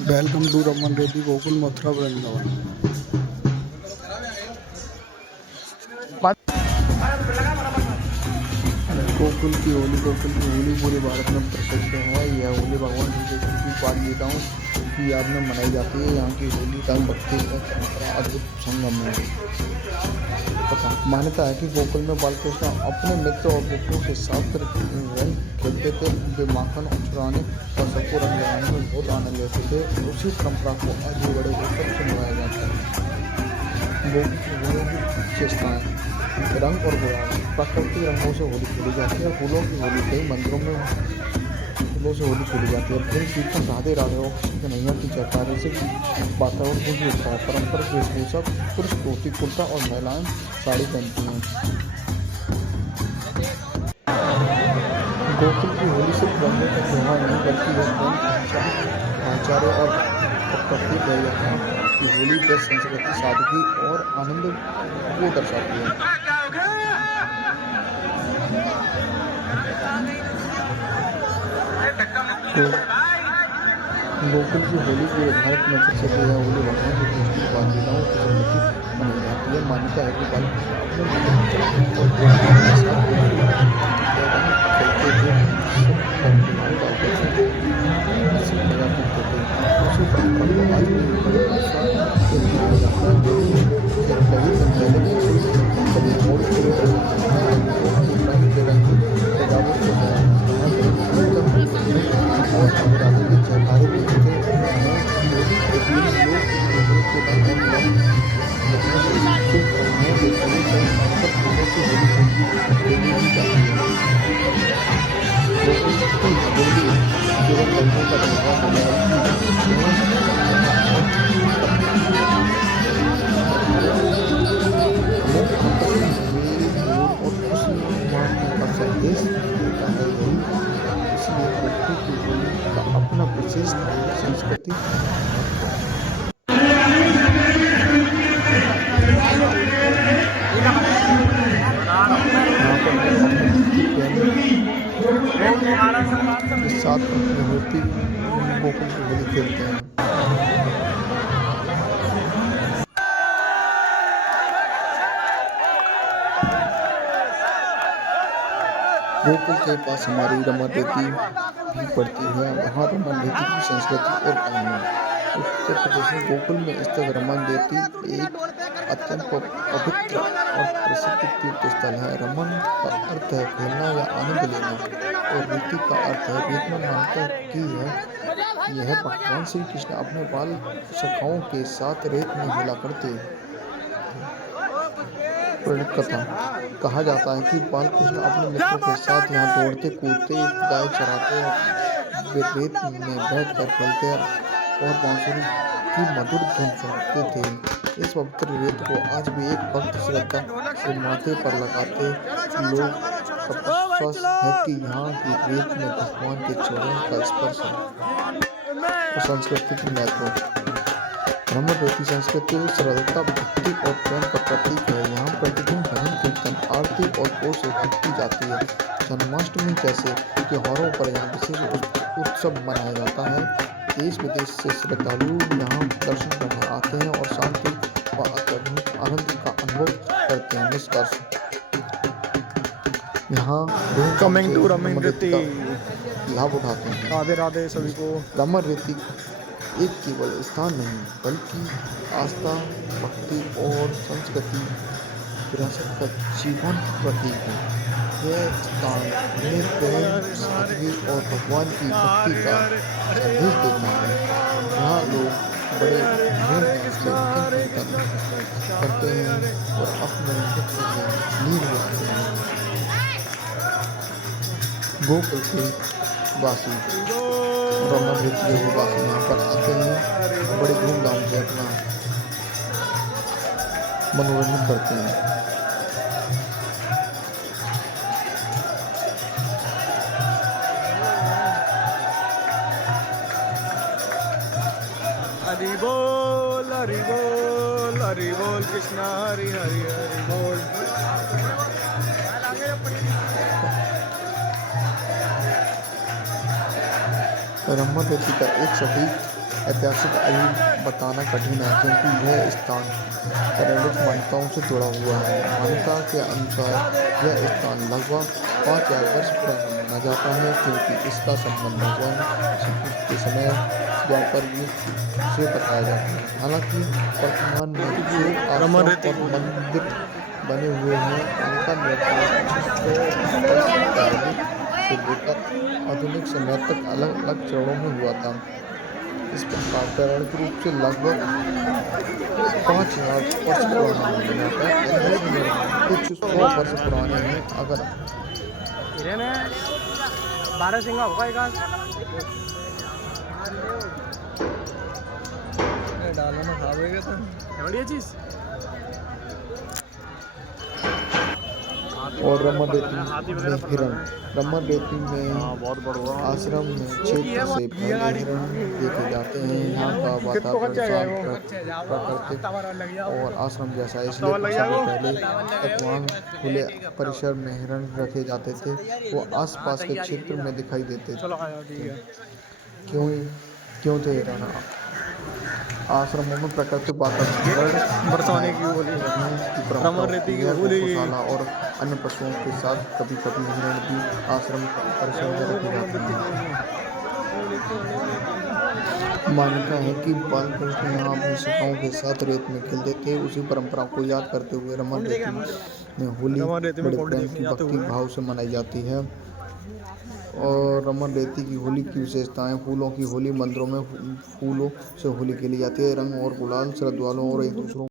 Welcome to Raman Reddy Gokul Mathura Vrindavan. Gokul की होली पूरे भारत में प्रसिद्ध है। यह होली भगवान श्री कृष्ण की बाल लीलाओं की याद में मनाई जाती है। यहाँ की होली रंग भक्ति और परंपरा अद्भुत संगम है। मान्यता है कि गोकुल में बालकृष्ण अपने मित्र और गोपियों के साथ रंग खेलते थे। वे माखन चुराने और सबको रंग लगाने में बहुत आनंद लेते थे। उसी परंपरा को आज भी बड़े उत्सव से मनाया जाता है। गोकुल की होली की विशेषताएं: रंग और गुलाल। प्राकृतिक रंगों से होली खेली जाती है। फूलों की होली। कई मंदिरों में फूलों से होली खेली जाती है। फिर कीर्तन राधे राधे और कृष्ण कन्हैया की जयकारे से वातावरण गूंज उठता है। पारंपरिक वेशभूषा: पुरुष धोती कुर्ता और महिलाएं साड़ी पहनती हैं। गोकुल की होली सिर्फ रंगों का त्योहार नहीं बल्कि यह प्रेम, भाईचारे और प्रकृति है। की होली देश संस्कृति, सादगी और आनंद को दर्शाती है। गोकुल की होली पूरे भारत में प्रसिद्ध है। होली भगवान श्री कृष्ण की बाल लीलाओं की स्मृति मनाई जाती है। मान्यता है कि बालकृष्ण अपने मित्र और गोपियों के साथ होली खेलते थे, सब रंग गुलाल डालते थे, हंसी मजाक करते थे। उसी परंपरा को आज भी बड़े उत्साह से मनाया जाता है। होली के कई दिन पहले सभी मोड़ शुरू कर देते हैं। रंग बिरंगी सजावट से और राधे के जयकारे गूंजते हैं। होली के दिन लोग एक दूसरे को रंग और गुलाल लगने से शुभकामनाएं देते हैं। कई स्थानों पर फूलों की होली खेली भी जाती है। गोकुल की होली केवल रंगों का त्योहार नहीं बल्कि हमें आपस में मेल जोल और खुशी बांटने का संदेश देता है। इसलिए गोकुल की होली का अपना विशेष धार्मिक सांस्कृतिक महत्व है। यहाँ पर लोग अपने धरती प्रेम के साथ अपनी होली गोकुल की होली खेलते हैं। गोकुल के पास हमारी रमन रेती भी पड़ती है। वहाँ रमन रेती की संस्कृति और कहानी। उत्तर प्रदेश में गोकुल में स्थित रमन रेती एक अत्यंत पवित्र और प्रसिद्ध तीर्थ स्थल है। रमन का अर्थ है खेलना या आनंद लेना और रेती का अर्थ है रेत में। मान्यता की है यह भगवान श्री कृष्ण अपने बाल सखाओं के साथ रेत में खेला करते। कथा कहा जाता है कि बालकृष्ण अपने मित्रों के साथ यहाँ दौड़ते कूदते, गाय चराते, वे रेत में बैठकर खेलते और बांसुरी की मधुर धुन सुनते थे। इस पवित्र रेत को आज भी एक भक्त श्रद्धा से माथे पर लगाते लोग का विश्वास है कि यहाँ की रेत में भगवान के चरणों का स्पर्श है। सांस्कृतिक महत्व: रमन रेती संस्कृति श्रद्धा, भक्ति और प्रेम का प्रतीक है। यहाँ प्रतिदिन भजन कीर्तन, आरती और कोशिश की जाती है। जन्माष्टमी जैसे त्योहारों पर यहाँ विशेष उत्सव मनाया जाता है। देश विदेश से श्रद्धालु यहाँ दर्शन करने आते हैं और शांति व आनंद का अनुभव करते हैं। निष्कर्ष: यहाँ कमिंग टू रमन रेती लाभ उठाते हैं। राधे राधे सभी को। रमन रेती एक केवल स्थान नहीं बल्कि आस्था, भक्ति और संस्कृति विरासत का जीवन प्रतीक है। यह स्थान हमें प्रेम, सादगी और भगवान की भक्ति का संदेश देता है। यहाँ लोग बड़े धूमधाम से कीर्तन करते हैं और अपने भक्ति में लीन रहते हैं। गोकुल के वासी रमन रेती के वासी यहाँ पर आते हैं, बड़े धूमधाम से अपना मनोरंजन करते हैं। हरि बोल हरि बोल हरि बोल कृष्णा हरि हरि हरि बोल। रमन रेती का एक सटीक ऐतिहासिक अभी बताना कठिन है क्योंकि यह स्थान पौराणिक मान्यताओं से जुड़ा हुआ है। मान्यता के अनुसार यह स्थान लगभग 5000 वर्ष पुराना माना जाता है क्योंकि इसका संबंध भगवान श्री कृष्ण के समय द्वापर युग से बताया जाता है। हालांकि वर्तमान में जो रमन आश्रम रेती और को मंदिर बने हुए हैं उनका निर्माण 600 वर्ष पहले से लेकर आधुनिक समय तक अलग अलग चरणों में हुआ था। इस प्रकार पौराणिक रूप से लगभग 5000 वर्ष पुराना माना जाता है। ऐतिहासिक निर्माण कुछ 100 वर्ष पुराने हैं। अगर हिरन है 12 सिंगा होगा एक आज डालो ना खावेगा तो बढ़िया चीज और रमन रेती में हिरण रमन रेती में बहुत बड़ा आश्रम में क्षेत्र से पहले हिरण देखे जाते हैं। यहाँ का वातावरण शांत प्राकृतिक और आश्रम जैसा है, इसलिए कुछ समय पहले तक वहाँ खुले परिसर में हिरण रखे जाते थे। वो आसपास के क्षेत्र में दिखाई देते थे। क्यों क्यों थे हिरण आश्रमों में प्राकृतिक वातावरण बरसाने की बोली रहने की परंपरा रमन रेती होती की है। बोली गौशाला और अन्य पशुओं के साथ कभी कभी हिरण भी आश्रम परिसर में रखे जाते हैं। मान्यता है कि बालकृष्ण यहाँ अपनी सखाओं के साथ रेत में खेलते थे। उसी परंपरा को याद करते हुए रमन रेती में होली रमन रेती में बड़े कौड़ी प्रेम देखने की जाते भक्ति हुए भाव से मनाई जाती है। और रमन रेती की होली की विशेषताएं फूलों की होली मंदिरों में फूलों से होली खेली जाती है। रंग और गुलाल श्रद्धालुओं और एक दूसरों